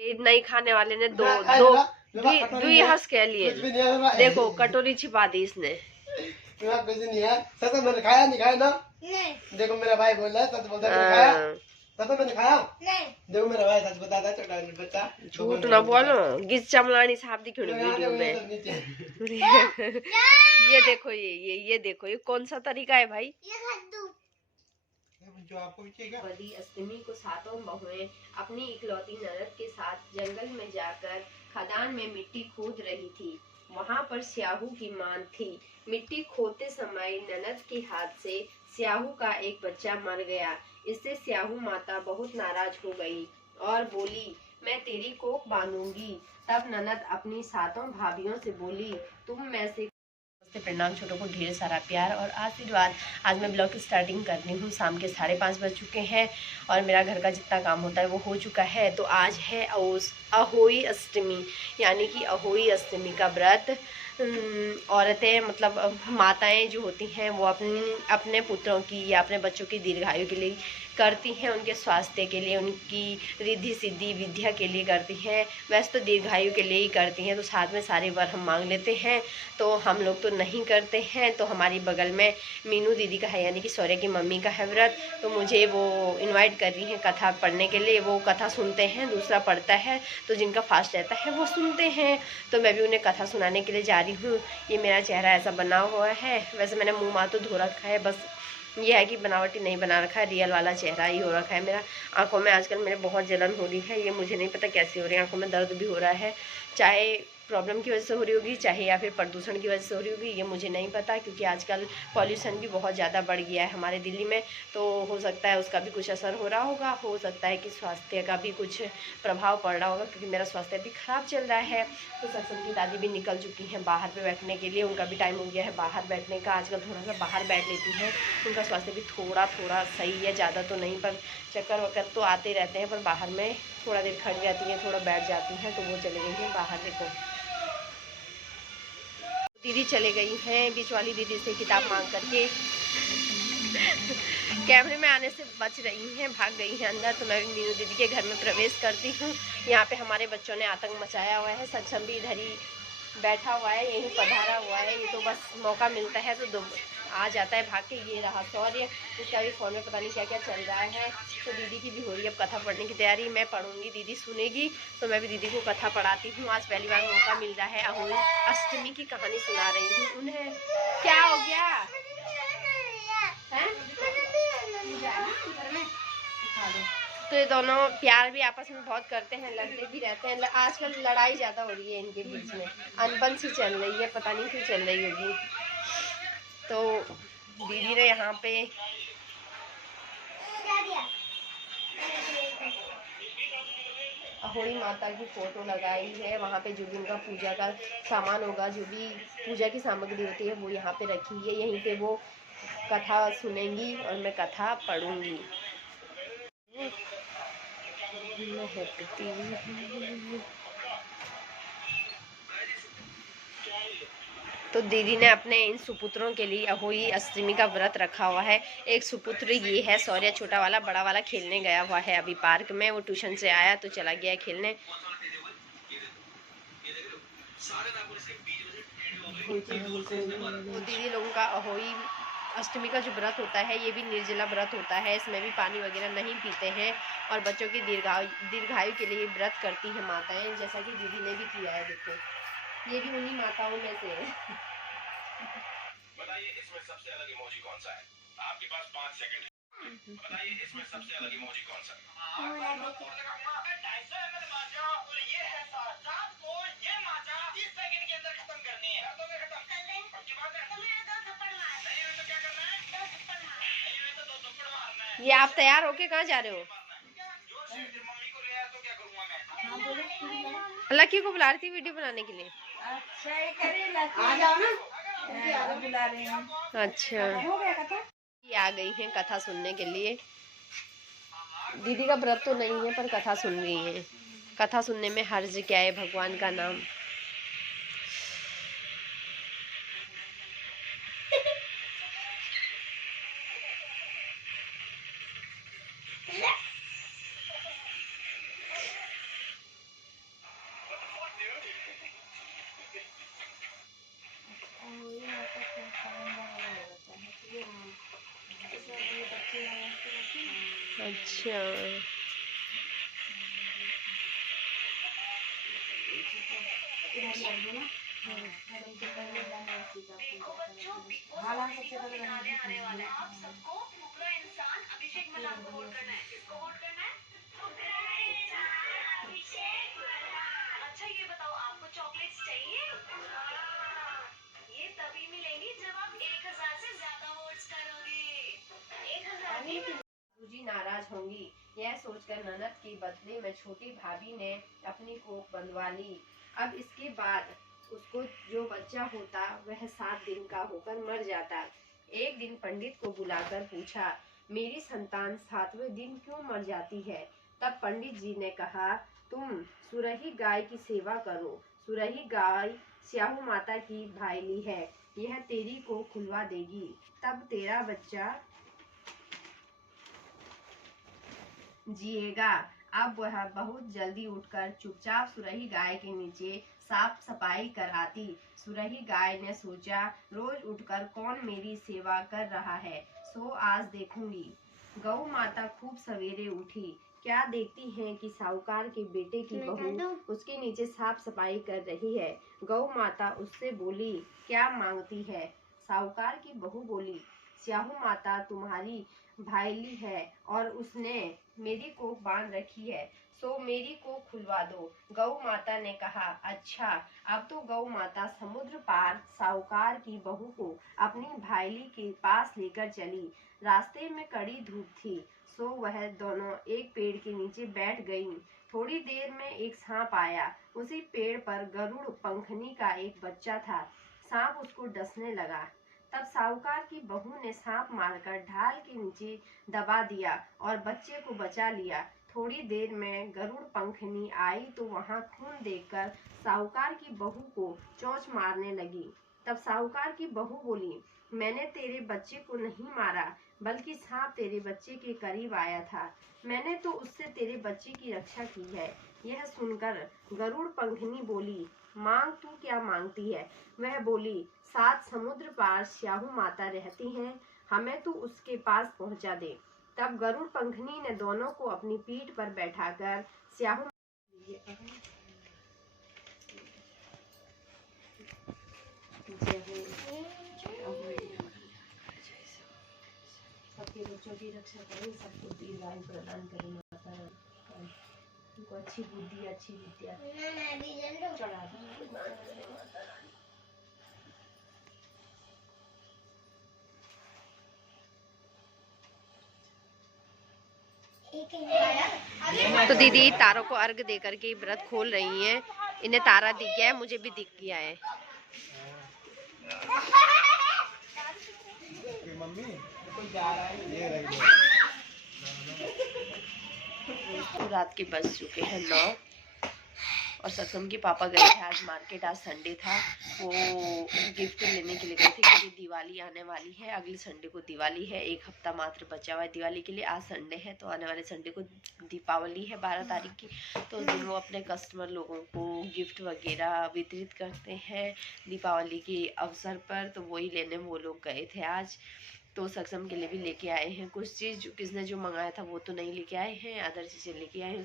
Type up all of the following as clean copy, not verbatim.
ये नहीं खाने वाले ने दो दो दुई हंस के लिए देखो कटोरी छिपा दी इसने। कुछ नहीं है सच में, मैंने खाया नहीं, खाया ना नहीं। देखो मेरा भाई बोल रहा है, सच बोलता है, खाया सच में, मैंने खाया नहीं। देखो मेरा भाई सच बताता है, छोटा बच्चा झूठ ना बोलो। गिज चमलानी साहब दिखी वीडियो में। ये देखो, ये देखो, ये कौन सा तरीका है भाई? जो आपको बड़ी अष्टमी को सातों बहुएं अपनी इकलौती ननद के साथ जंगल में जाकर खदान में मिट्टी खोद रही थी। वहां पर स्याहू की मान थी। मिट्टी खोदते समय ननद के हाथ से स्याहू का एक बच्चा मर गया। इससे स्याहू माता बहुत नाराज हो गई और बोली, मैं तेरी कोख बांधूंगी। तब ननद अपनी सातों भाभियों से बोली, तुम में से प्रणाम, छोटों को ढेर सारा प्यार और आशीर्वाद। आज मैं ब्लॉग की स्टार्टिंग कर रही हूँ। शाम के 5:30 बज चुके हैं और मेरा घर का जितना काम होता है वो हो चुका है। तो आज है अहोई अष्टमी, यानी कि अहोई अष्टमी का व्रत औरतें मतलब माताएं जो होती हैं वो अपने पुत्रों की या अपने बच्चों की दीर्घायु के लिए करती हैं, उनके स्वास्थ्य के लिए, उनकी रिद्धि सिद्धि विद्या के लिए करती हैं। वैसे तो दीर्घायु के लिए ही करती हैं, तो साथ में सारे वर हम मांग लेते हैं। तो हम लोग तो नहीं करते हैं। तो हमारी बगल में मीनू दीदी का है, यानी कि सौर्य की मम्मी का है व्रत। तो मुझे वो इनवाइट कर रही हैं कथा पढ़ने के लिए। वो कथा सुनते हैं, दूसरा पढ़ता है, तो जिनका फास्ट रहता है वो सुनते हैं। तो मैं भी उन्हें कथा सुनाने के लिए जा रही हूँ। ये मेरा चेहरा ऐसा बना हुआ है। वैसे मैंने मुँह माँ तो धो रखा है, बस ये है कि बनावटी नहीं बना रखा है, रियल वाला चेहरा ही हो रखा है मेरा। आंखों में आजकल मेरे बहुत जलन हो रही है, ये मुझे नहीं पता कैसी हो रही है। आंखों में दर्द भी हो रहा है, चाहे प्रॉब्लम की वजह से हो रही होगी, चाहे या फिर प्रदूषण की वजह से हो रही होगी, ये मुझे नहीं पता। क्योंकि आजकल पॉल्यूशन भी बहुत ज़्यादा बढ़ गया है हमारे दिल्ली में, तो हो सकता है उसका भी कुछ असर हो रहा होगा। हो सकता है कि स्वास्थ्य का भी कुछ प्रभाव पड़ रहा होगा, क्योंकि मेरा स्वास्थ्य भी ख़राब चल रहा है। तो सत्संग की दादी भी निकल चुकी हैं बाहर पे बैठने के लिए, उनका भी टाइम हो गया है बाहर बैठने का। आजकल थोड़ा सा बाहर बैठ लेती हैं, उनका स्वास्थ्य भी थोड़ा सही है, ज़्यादा तो नहीं, पर चक्कर वक्कर तो आते रहते हैं। पर बाहर में थोड़ा देर खड़ी रहती हैं, थोड़ा बैठ जाती हैं, तो वो चले गई हैं बाहर। देखो दीदी चले गई हैं, बीच वाली दीदी से किताब मांग करके कैमरे में आने से बच रही हैं, भाग गई हैं अंदर। तो मैं भी मीनू दीदी के घर में प्रवेश करती हूँ। यहाँ पे हमारे बच्चों ने आतंक मचाया हुआ है। सक्षम भी इधर ही बैठा हुआ है, यहीं पधारा हुआ है। ये तो बस मौका मिलता है तो आ जाता है भाग के। ये रहा सौर्य, उसका भी फ़ोन में पता नहीं क्या क्या चल रहा है। तो दीदी की भी हो रही है अब कथा पढ़ने की तैयारी। मैं पढ़ूंगी, दीदी सुनेगी, तो मैं भी दीदी को कथा पढ़ाती हूँ। आज पहली बार मौका मिल रहा है, अहोई अष्टमी की कहानी सुना रही हूँ उन्हें। क्या हो गया है? तो ये दोनों प्यार भी आपस में बहुत करते हैं, लड़ते भी रहते हैं। आजकल लड़ाई ज़्यादा हो रही है इनके बीच में, अनबन सी चल रही है, पता नहीं क्यों चल रही होगी। तो दीदी ने यहाँ पे अहोई माता की फोटो लगाई है। वहाँ पे जो भी उनका पूजा का सामान होगा, जो भी पूजा की सामग्री होती है, वो यहाँ पे रखी है। यहीं पे वो कथा सुनेंगी और मैं कथा पढ़ूंगी। तो दीदी ने अपने इन सुपुत्रों के लिए अहोई अष्टमी का व्रत रखा हुआ है। एक सुपुत्र ये है सौर्य, छोटा वाला। बड़ा वाला खेलने गया हुआ है अभी पार्क में, वो ट्यूशन से आया तो चला गया है खेलने। दीदी लोगों का अहोई अष्टमी का जो व्रत होता है, ये भी निर्जला व्रत होता है। इसमें भी पानी वगैरह नहीं पीते हैं और बच्चों की दीर्घायु के लिए व्रत करती हैं माताएं, जैसा कि दीदी ने भी किया है। देखो ये भी उन्हीं माताओं में से है। बताइए इसमें सबसे अलग इमोजी कौन सा है? आपके पास 5 सेकंड है। बताइए इसमें सबसे अलग इमोजी कौन सा है? ये आप तैयार होके कहाँ जा रहे हो? लकी को बुला रही थी वीडियो बनाने के लिए। अच्छा आ जाओ ना, बुला रहे हैं। अच्छा ये आ गई हैं कथा सुनने के लिए। दीदी का व्रत तो नहीं है, पर कथा सुन रही हैं। कथा सुनने में हर्ज क्या है, भगवान का नाम। अच्छा, आप सबको फुकरा इंसान अभिषेक मल्लाह को वोट करना है। किसको वोट करना है? अच्छा ये बताओ, आपको चॉकलेट्स चाहिए? ये तभी मिलेंगी जब आप 1000 से ज्यादा वोट्स करोगे। 1000 की बाबूजी नाराज होंगी, यह सोचकर ननद के बदले में छोटी भाभी ने अपनी कोख बंधवा ली। अब इसके बाद उसको जो बच्चा होता वह 7 दिन का होकर मर जाता। एक दिन पंडित को बुलाकर पूछा, मेरी संतान 7वें दिन क्यों मर जाती है? तब पंडित जी ने कहा, तुम सुरही गाय की सेवा करो। सुरही गाय स्याहू माता की भाईली है, यह तेरी को खुलवा देगी, तब तेरा बच्चा जिएगा। अब वह बहुत जल्दी उठकर चुपचाप सुरही गाय के नीचे साफ सफाई कर आती। सुरही गाय ने सोचा, रोज उठकर कौन मेरी सेवा कर रहा है, सो आज देखूंगी। गौ माता खूब सवेरे उठी, क्या देखती है कि साहूकार के बेटे की बहू उसके नीचे साफ सफाई कर रही है। गौ माता उससे बोली, क्या मांगती है? साहूकार की बहू बोली, स्याहू माता तुम्हारी भाईली है और उसने मेरी कोख बांध रखी है, सो मेरी कोख खुलवा दो। गौ माता ने कहा, अच्छा। अब तो गौ माता समुद्र पार साहूकार की बहू को अपनी भाईली के पास लेकर चली। रास्ते में कड़ी धूप थी, सो वह दोनों एक पेड़ के नीचे बैठ गईं। थोड़ी देर में एक सांप आया। उसी पेड़ पर गरुड़ पंखनी का एक बच्चा था। सांप उसको डसने लगा। तब साहूकार की बहू ने सांप मारकर ढाल के नीचे दबा दिया और बच्चे को बचा लिया। थोड़ी देर में गरुड़ पंखनी आई तो वहां खून देखकर साहूकार की बहू को चोंच मारने लगी। तब साहूकार की बहू बोली, मैंने तेरे बच्चे को नहीं मारा, बल्कि सांप तेरे बच्चे के करीब आया था। मैंने तो उससे तेरे बच्चे की रक्षा की है। यह सुनकर गरुड़ पंखनी बोली, मांग तू क्या मांगती है? वह बोली, 7 समुद्र पार स्याहू माता रहती हैं, हमें तू उसके पास पहुंचा दे। तब गरुड़ पंखनी ने दोनों को अपनी पीठ पर बैठाकर स्याहू सबके बच्चों की रक्षा करें, सबको दीर्घायु प्रदान करें माता, उनको अच्छी बुद्धि अच्छी विद्या चढ़ा तो दीदी तारों को अर्घ दे करके व्रत खोल रही हैं। इन्हें तारा दिख गया है, मुझे भी दिख गया है। तो रात के बज चुके हैं 9 और सत्संग के पापा गए थे आज मार्केट। आज संडे था, वो गिफ्ट लेने के लिए गए थे क्योंकि दिवाली आने वाली है। अगले संडे को दिवाली है, 1 हफ्ता मात्र बचा हुआ है दिवाली के लिए। आज संडे है तो आने वाले संडे को दीपावली है 12 तारीख की। तो उस दिन वो अपने कस्टमर लोगों को गिफ्ट वगैरह वितरित करते हैं दीपावली के अवसर पर, तो वही लेने वो लोग गए थे आज। तो सक्षम के लिए भी लेके आए हैं कुछ चीज़, किसने जो मंगाया था वो तो नहीं लेके आए हैं, अदर चीज़ें लेके आए हैं।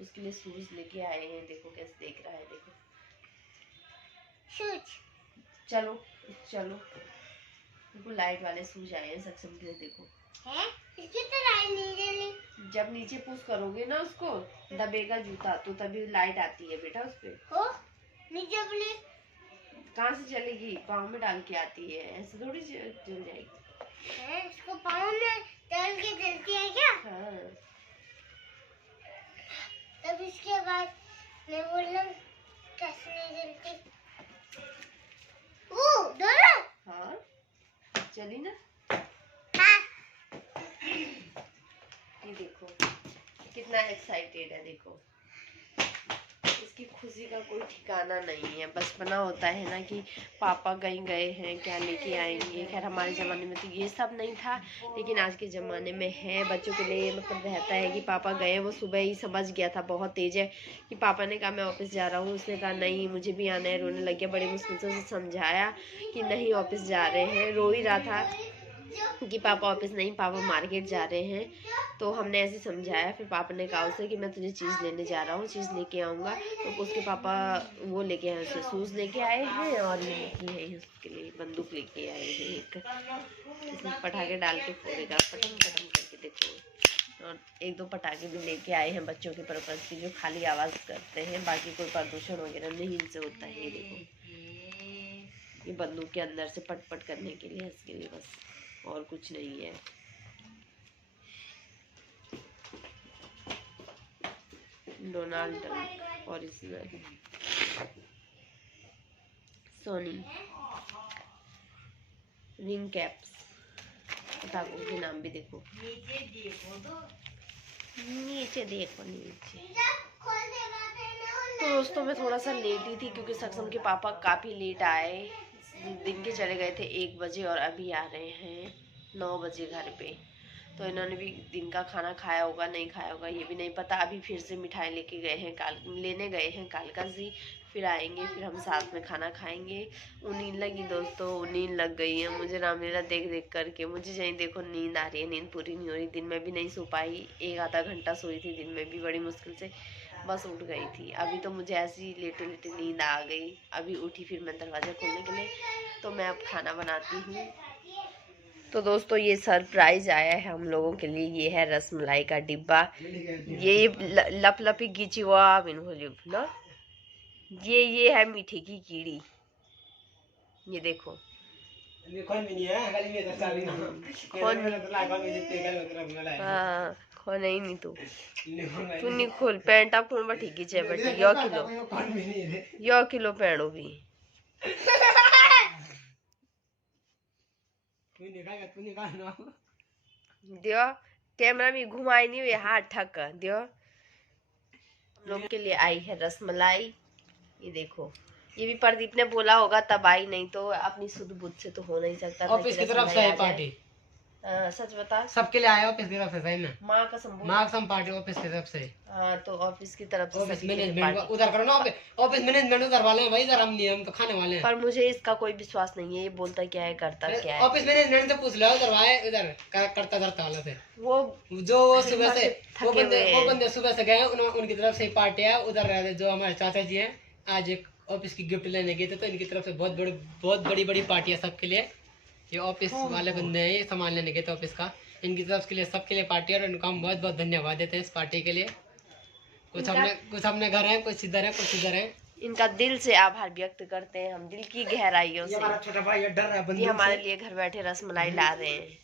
उसके लिए शूज लेके आए हैं। देखो कैसे देख रहा है, देखो शूज। चलो चलो, देखो लाइट वाले शूज आए हैं सक्षम के लिए। देखो है इसकी तो लाइट नहीं जली। जब नीचे पुश करोगे ना उसको दबेगा जूता तो तभी लाइट आती है बेटा उस पे। हो नीचे बोले कहाँ से चलेगी? पाँव में डाल के आती है, ऐसे थोड़ी जल जाएगी। इसको पाँव में डाल के जलती है क्या? हाँ। तब इसके बाद मैं बोला कैसे नहीं जलती? वो दोनों? हाँ चली ना। हाँ। ये देखो कितना एक्साइटेड है, देखो इसकी खुशी का कोई ठिकाना नहीं है। बचपना होता है ना कि पापा कहीं गए हैं क्या लेके आएंगे। खैर हमारे ज़माने में तो ये सब नहीं था, लेकिन आज के ज़माने में है। बच्चों के लिए मतलब रहता है कि पापा गए। वो सुबह ही समझ गया था, बहुत तेज है, कि पापा ने कहा मैं ऑफिस जा रहा हूँ। उसने कहा नहीं मुझे भी आना है, रोने लग गया। बड़ी मुश्किल से उसे समझाया कि नहीं ऑफिस जा रहे हैं, रो ही रहा था। कि पापा ऑफिस नहीं, पापा मार्केट जा रहे हैं। तो हमने ऐसे समझाया, फिर पापा ने कहा उसे कि मैं तुझे चीज़ लेने जा रहा हूँ, चीज़ लेके आऊँगा। तो उसके पापा वो लेके आए, उसे शूज़ लेके आए हैं और ये लेके आए हैं उसके लिए बंदूक लेके आए हैं एक, इसमें पटाखे डाल के फोड़ेगा पटम पटम करके, देखो। और एक दो पटाखे भी लेके आए हैं बच्चों के पर्पज़ की, जो खाली आवाज़ करते हैं, बाकी कोई प्रदूषण वगैरह नहीं इनसे होता है। ये देखो, ये बंदूक के अंदर से पट पट करने के लिए, इसके लिए बस, और कुछ नहीं है। Donald Trump original, Sony, ring caps, पटाखों के नाम भी देखो, नीचे देखो नीचे। तो दोस्तों मैं थोड़ा सा लेट ही थी क्योंकि सक्षम के पापा काफ़ी लेट आए, दिन के चले गए थे 1 बजे और अभी आ रहे हैं 9 बजे घर पे। तो इन्होंने भी दिन का खाना खाया होगा नहीं खाया होगा ये भी नहीं पता। अभी फिर से मिठाई लेके गए हैं, लेने गए हैं कालका जी, फिर आएंगे, फिर हम साथ में खाना खाएंगे। नींद लगी दोस्तों, नींद लग गई है मुझे रामलीला देख देख करके। मुझे जहीं देखो नींद आ रही है, नींद पूरी नहीं हो रही। दिन में भी नहीं सो पाई, 1 आधा घंटा सोई थी दिन में भी, बड़ी मुश्किल से बस उठ गई थी। अभी तो मुझे ऐसी लेटे लेटे नींद आ गई। अभी उठी फिर मैं दरवाज़ा खोलने के लिए, तो मैं अब खाना बनाती हूँ। तो दोस्तों ये सरप्राइज आया है हम लोगों के लिए, ये है रसमलाई का डिब्बा। ये लप लपी गिची हुआ ना, ये है मीठे की कीड़ी, ये देखो। हाँ खोन ही नहीं तू नहीं खोल पैंट आप खोल बैठी गिचे बैठी यो किलो पैंडो भी दियो, कैमरा में घुमाई नहीं हुई, हाथ ठक दियो। लोग के लिए आई है रसमलाई, ये देखो। ये भी प्रदीप ने बोला होगा तब आई, नहीं तो अपनी सुध बुद्ध से तो हो नहीं सकता। ऑफिस की तरफ से पार्टी, सच बता, सबके लिए आया ऑफिस की तरफ से, सही ना? माँ कसम पार्टी ऑफिस की तरफ से। हाँ तो ऑफिस की तरफ से ऑफिस मैनेजमेंट उधर करो ना, ऑफिस मैनेजमेंट उधर वाले हैं भाई, इधर हम नहीं, हम तो खाने वाले हैं। पर मुझे इसका कोई विश्वास नहीं है, ये बोलता क्या है करता क्या है। ऑफिस मैनेजमेंट से पूछ लो, उधर वाले इधर करता धरता वाला से, वो जो सुबह से वो बंदे सुबह से गए, उनकी तरफ से पार्टी है। उधर जो हमारे चाचा जी हैं, आज एक ऑफिस की गिफ्ट लेने गए थे, तो इनकी तरफ से बहुत बड़ी पार्टी है सबके लिए। ये ऑफिस वाले बंदे हैं, ये सामान लेने गए थे ऑफिस का, इनकी तरफ के लिए सबके लिए पार्टी है। और इनको हम बहुत धन्यवाद देते हैं इस पार्टी के लिए। कुछ अपने घर हैं, कुछ इधर है, कुछ इधर है। इनका दिल से आभार व्यक्त करते हैं हम, दिल की गहराइयों से। हमारा छोटा भाई डर रहा है, ये हमारे लिए घर बैठे रसमलाई ला रहे हैं।